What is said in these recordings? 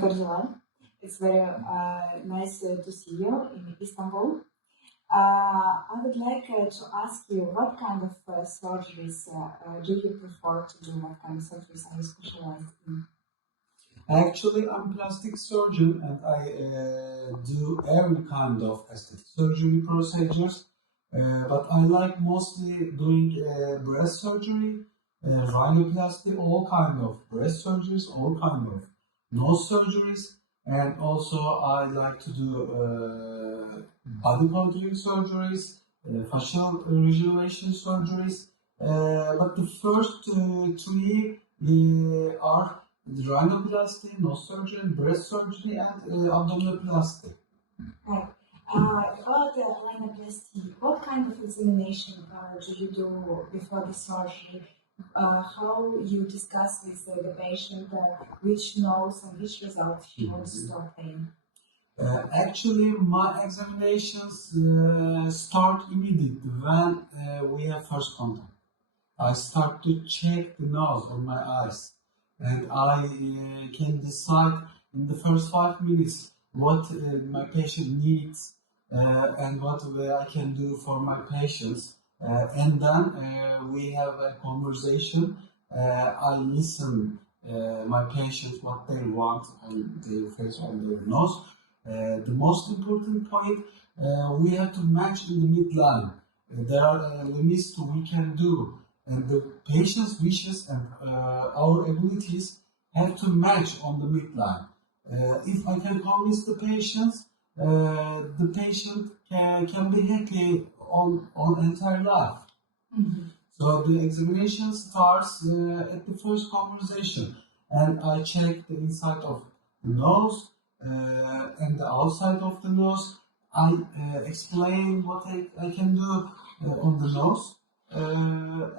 Dr. Celal. It's very nice to see you in Istanbul. I would like to ask you, what kind of surgeries do you prefer to do? What kind of surgeries are you specialized in? Actually, I'm a plastic surgeon and I do every kind of aesthetic surgery procedures. But I like mostly doing breast surgery, rhinoplasty, all kind of breast surgeries, all kind of nose surgeries, and also I like to do body contouring surgeries, facial rejuvenation surgeries. But the first three are rhinoplasty, nose surgery, breast surgery, and abdominoplasty. Right. About the rhinoplasty, what kind of examination do you do before the surgery? How you discuss with the patient which nose and which result he wants to obtain? Actually, my examinations start immediately when we have first contact. I start to check the nose or my eyes, and I can decide in the first 5 minutes what my patient needs and what I can do for my patients. And then we have a conversation. I listen my patients what they want on their face, on their nose. The most important point, we have to match in the midline. There are limits to we can do, and the patient's wishes and our abilities have to match on the midline. If I can convince the patient can be happy on entire life. Mm-hmm. So the examination starts at the first conversation, and I check the inside of the nose and the outside of the nose. I explain what I can do on the nose.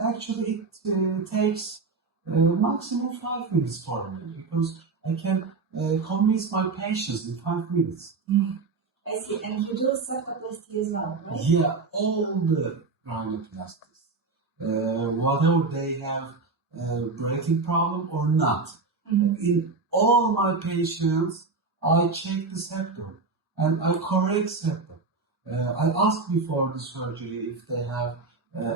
Actually, it takes maximum 5 minutes for me because I can convince my patients in 5 minutes. I see. And you do septoplasty as well, right? Yeah, all the rhinoplasties. Whether they have breathing problem or not. Mm-hmm. In all my patients, I check the septum and I correct septum. I ask before the surgery if they have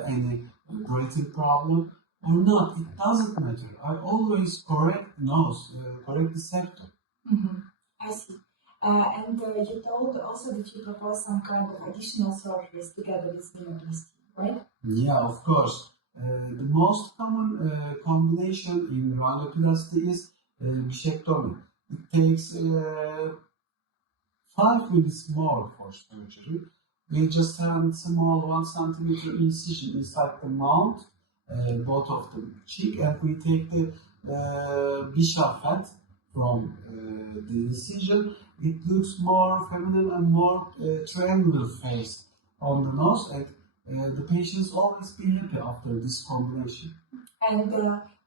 any breathing problem or not. It doesn't matter. I always correct nose, correct the septum. Mm-hmm. I see. And you told also that you propose some kind of additional surgeries together with rinoplasty, right? Yeah, of course. The most common combination in rhinoplasty is bichectomy. It takes 5 minutes more for surgery. We just have a small 1 centimeter incision inside the mouth, both of the cheek, and we take the bishop fat from the incision. It looks more feminine and more triangular face on the nose, and the patients always be happy after this combination. And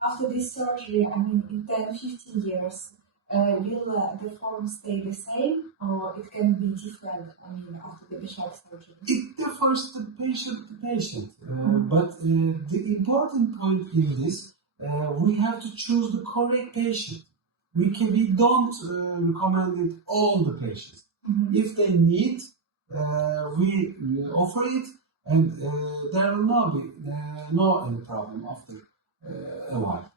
after this surgery, I mean, in 10-15 years, will the form stay the same, or it can be different, I mean, after the bishop surgery? It differs the patient to patient, but the important point in this, we have to choose the correct patient. We don't recommend it all the patients. Mm-hmm. If they need, we offer it, and there will not be any problem after a while.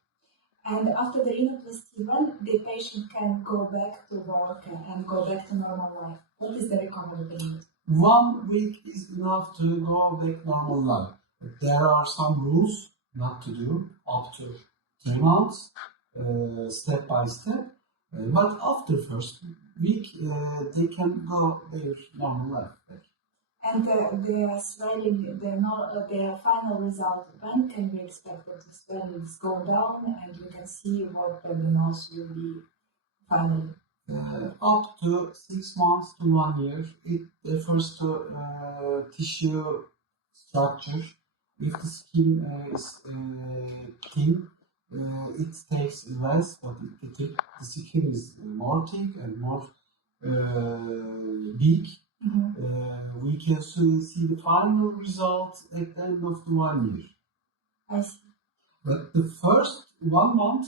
And after the rinoplasty, when the patient can go back to work and go back to normal life, what is the recommended limit? 1 week is enough to go back normal life. There are some rules not to do up to 3 months, step by step. But after first week, they can go their normal life. And the swelling, the final result, when can we expect that the swelling is go down and we can see what the nose will be finally? Up to 6 months to 1 year. It refers to tissue structure. If the skin is thin, it takes less, but the skin is more thick and more big. Mm-hmm. We can soon see the final result at the end of the 1 year. I see. But the first 1 month,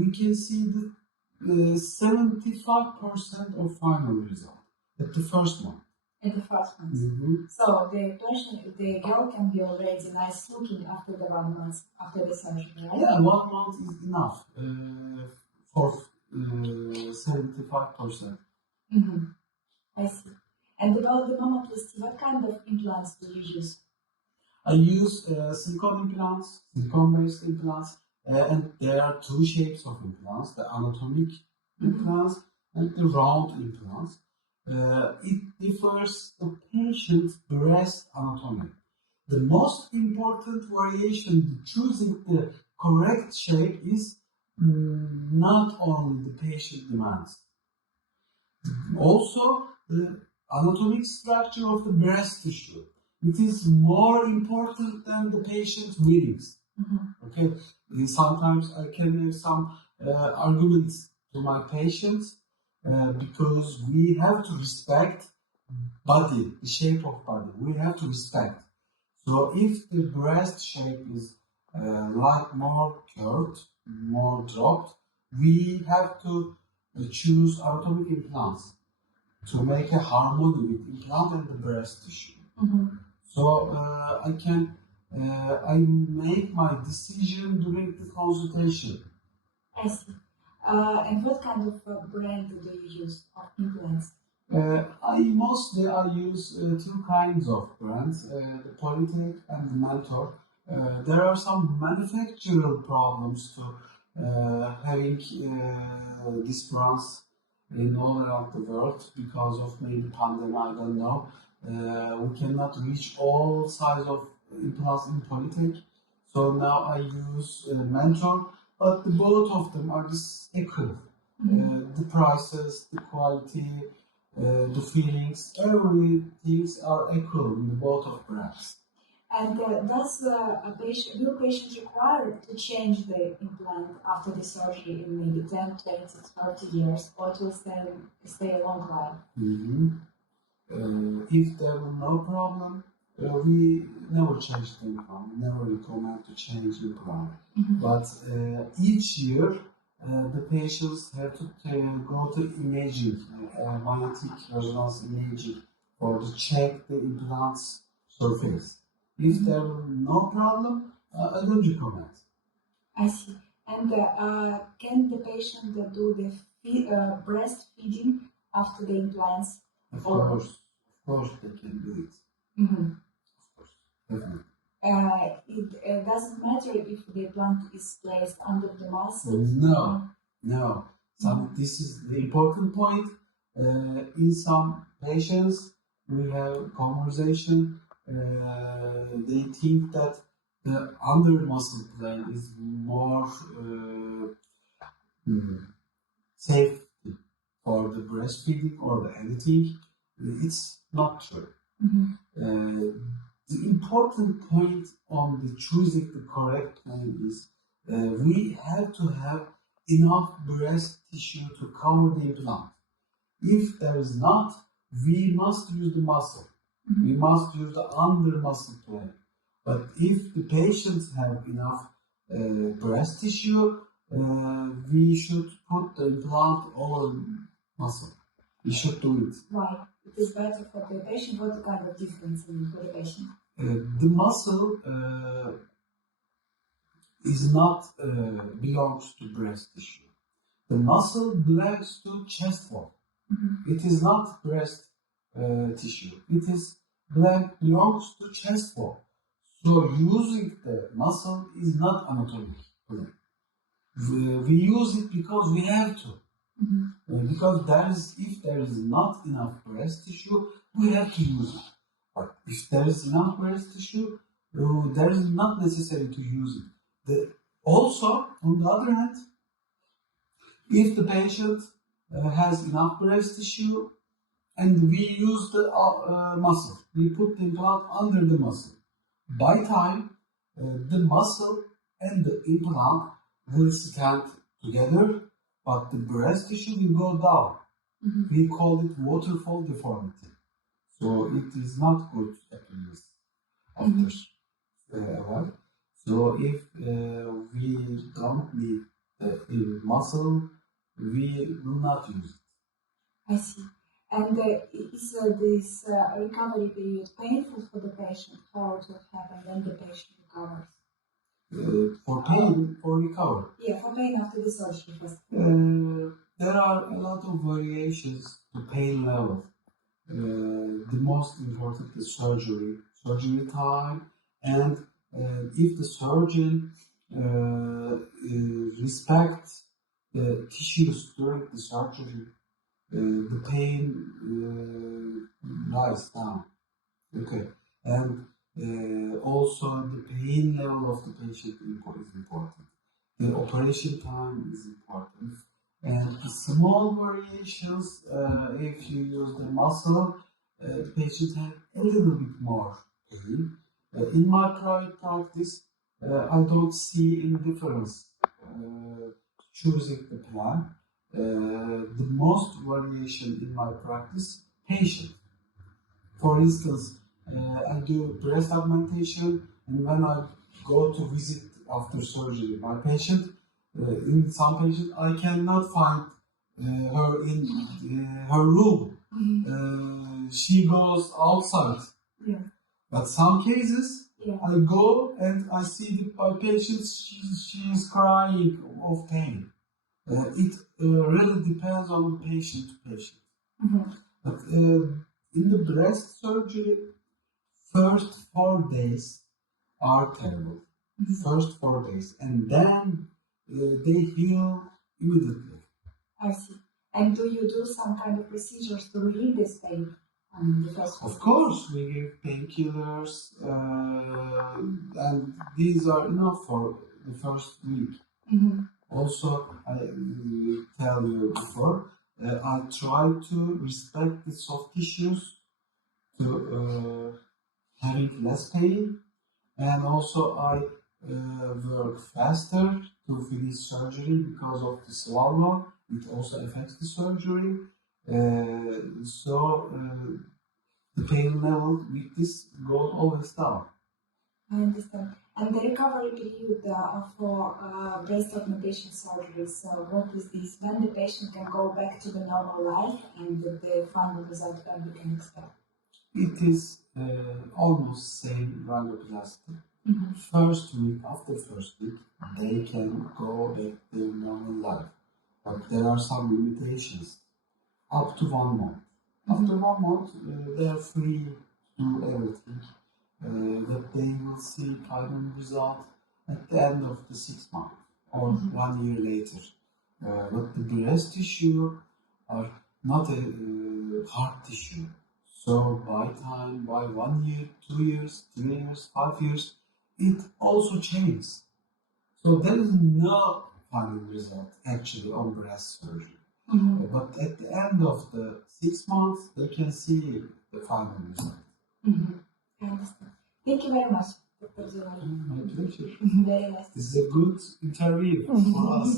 we can see the 75% of final result at the first month. At the first month. So the girl can be already nice looking after the 1 month after the surgery, right? Yeah, 1 month is enough for 75%. I see. And about the mammoplasty, what kind of implants do you use? I use silicone implants, silicone-based implants, and there are two shapes of implants: the anatomic implants and the round implants. It differs the patient's breast anatomy. The most important variation choosing the correct shape is not only the patient demands, also the anatomic structure of the breast tissue. It is more important than the patient's feelings. Okay, sometimes I can have some arguments to my patients because we have to respect body, the shape of body. We have to respect. So if the breast shape is like more curved, more dropped, we have to choose anatomic implants to make a harmony with implant and the breast tissue. So I make my decision during the consultation. I see. And what kind of brand do you use of implants? I use two kinds of brands, the Polytech and the Mentor. There are some manufacturer problems to having these brands in all around the world because of maybe pandemic, I don't know. We cannot reach all size of implants in Polytech. So now I use Mentor, but both of them are equal. The prices, the quality, the feelings, everything are equal in both of brands. And will patients require to change the implant after the surgery in maybe 10, 20, 30 years, or it will stay a long life? If there is no problem, we never change the implant. We never recommend to change the implant. But each year, the patients have to go to imaging, magnetic resonance imaging, or to check the implant's surface. If there is no problem, I don't recommend. I see. And can the patient do the breastfeeding after the implants? Of course they can do it. Of course, definitely. It doesn't matter if the implant is placed under the muscle. No. This is the important point. In some patients, we have conversation. They think that the under muscle plane is more safe for the breastfeeding or the anything. It's not true. The important point on the choosing the correct plane is we have to have enough breast tissue to cover the implant. If there is not, we must use the muscle. We must use the under muscle plane. But if the patients have enough breast tissue, we should put the implant over muscle. We should do it. Why? It is better for the patient. What kind of difference for the patient? The muscle is not belongs to breast tissue. The muscle belongs to chest wall. It is not breast tissue. It is belongs to chest wall. So using the muscle is not anatomic. We use it because we have to. Because if there is not enough breast tissue, we have to use it. But if there is enough breast tissue, there is not necessary to use it. Also, on the other hand, if the patient has enough breast tissue and we use the muscle, we put the implant under the muscle. By time, the muscle and the implant will stand together, but the breast tissue will go down. We call it waterfall deformity. So it is not good appearance after a while. So if we don't need the muscle, we will not use it. I see. And is this recovery period painful for the patient? How it will happen when the patient recovers? For pain or recovery? Yeah, for pain after the surgery first. There are a lot of variations to pain level. The most important is surgery time, and if the surgeon respects the tissues during the surgery, the pain lies down. Okay, and also the pain level of the patient is important. The operation time is important. And the small variations, if you use the muscle, the patient has a little bit more pain. In my private practice, I don't see any difference choosing the plan. The most variation in my practice, patient. For instance, I do breast augmentation, and when I go to visit after surgery my patient, in some patients, I cannot find her in her room. She goes outside. Yeah. But some cases, Yeah. I go and I see that my patient, she is crying of pain. It really depends on the patient to patient. But in the breast surgery, first 4 days are terrible. First 4 days, and then they heal immediately. I see. And do you do some kind of procedures to relieve this pain? The first Of course, we give painkillers, and these are enough for the first week. Also, I tell you before, I try to respect the soft tissues to having less pain, and also I work faster to finish surgery because of the swallow. It also affects the surgery. So the pain level with this goes always down. I understand. And the recovery period for breast augmentation surgery, so what is this? When the patient can go back to the normal life and the final result when we can expect? It is almost same rhinoplasty. First week, after first week, they can go back to their normal life. But there are some limitations. Up to 1 month. After 1 month, they are free to do everything. That they will see final result at the end of the 6 months or 1 year later. But the breast tissue are not a hard tissue. So by 1 year, 2 years, 3 years, 5 years, it also changes. So there is no final result actually on breast surgery. But at the end of the 6 months, they can see the final result. I understand. Thank you very much, Dr. Celal. My pleasure. Very nice. This is a good interview for us.